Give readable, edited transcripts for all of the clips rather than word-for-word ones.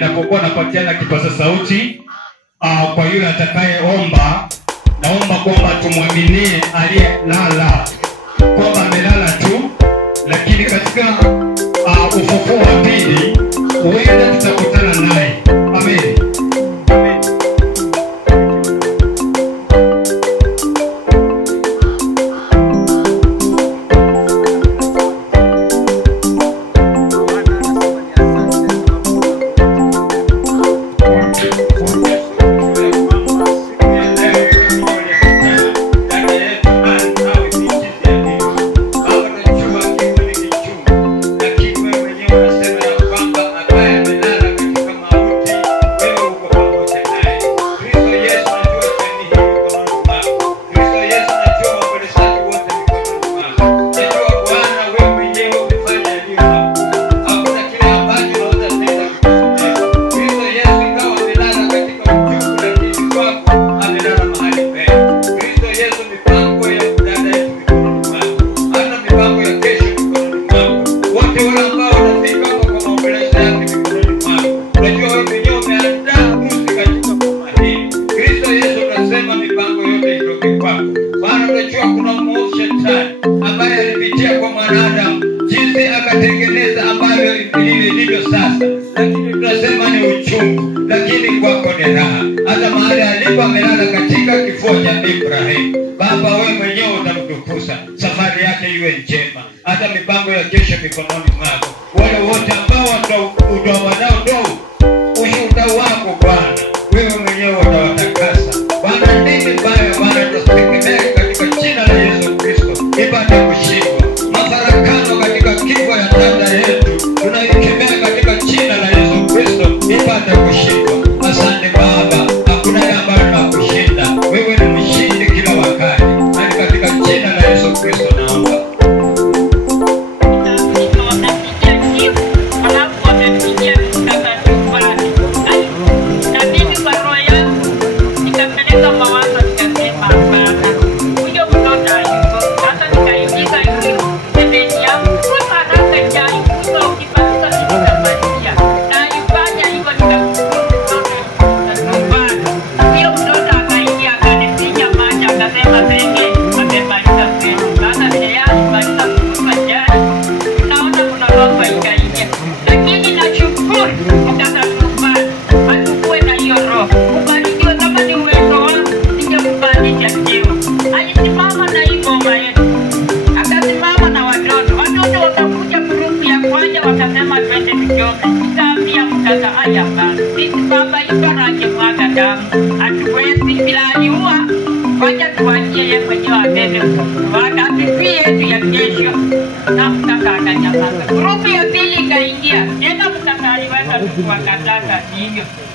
ninapokuwa napatiana kipaza sauti kwa yule atakayeomba, naomba kwamba tumwaminie aliyelala kwamba amelala tu, lakini katika ufufuo wa pili huenda tutakutana naye. Amen. tukasema mipango yote itoke kwako. Bwana, tunajua kuna mwovu shetani ambaye alipitia kwa mwanadamu jinsi akatengeneza ambavyo ilivyo sasa, lakini tunasema ni uchungu, lakini kwako ni raha. Hata mahali alipo amelala katika kifua cha Ibrahimu, Baba wewe mwenyewe utamtukuza, safari yake iwe njema, hata mipango ya kesho mikononi mwako. Wale wote ambao wanaotoa ushuhuda wako Bwana, wewe mwenyewe utawatakasa. Bwana, nini mbaya Bwana tusitegemee katika jina la Yesu Kristo ipate kushindwa. Mafarakano katika kifo ya dada yetu tunaikemea katika jina la Yesu Kristo ipate kushindwa. Asante Baba, hakuna jambo linakushinda. Wewe ni mshindi kila wakati. Na katika jina la Yesu Kristo naomba.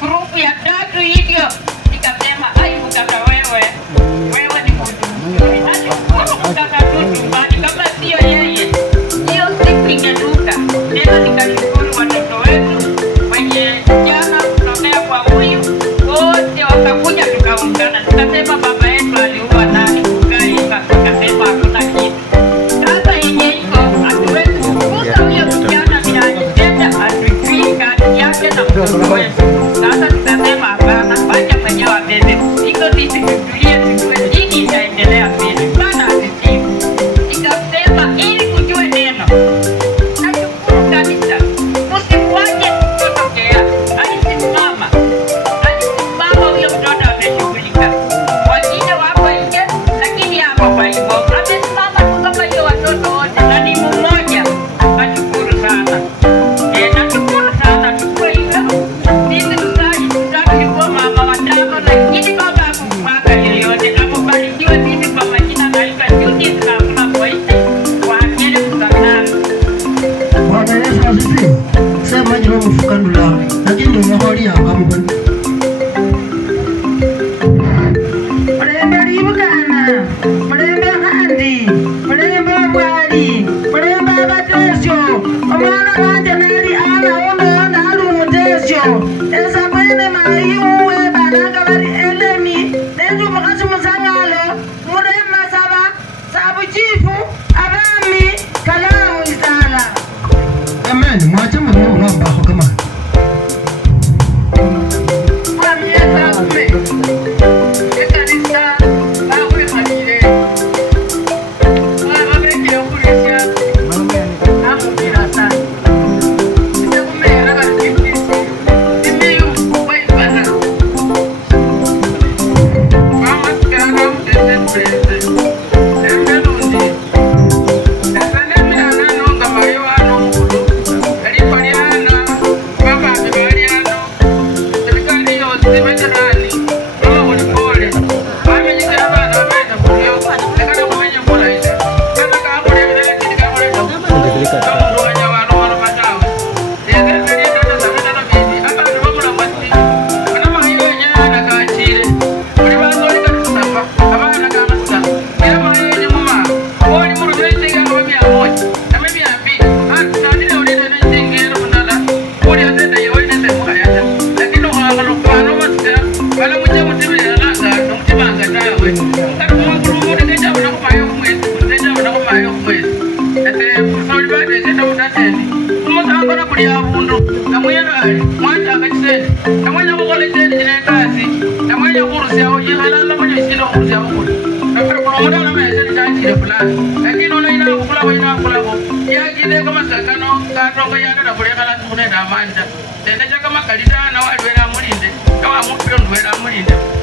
Grupu ya tatu hivyo nikasema mkaka wewe ni mtu mzuri. Mkaka tu nyumbani kama sio yeye hiyo siku ingeduka. Tena nikashukuru watoto wetu wenye jana kutokea kwa huyu wote wakakuja tukaungana. Nikasema baba yetu aliua nani kukaika, akasema hakuna kitu. Sasa yenye iko hatuwezi kukuza huyo kijana bila atenda atujui kati yake na mtoto wetu. Sasa tukasema hapana, wacha Yo yigala la mo yisilo ko siya ko. Pero ko mo na may sa chile fulani. Lakini ono ina kula ko. Ya kile kama sakano ka to ko yana da kule kala tune da manja. Tende kama kalida na wa dwela mulinde. Kama mu piro dwela mulinde.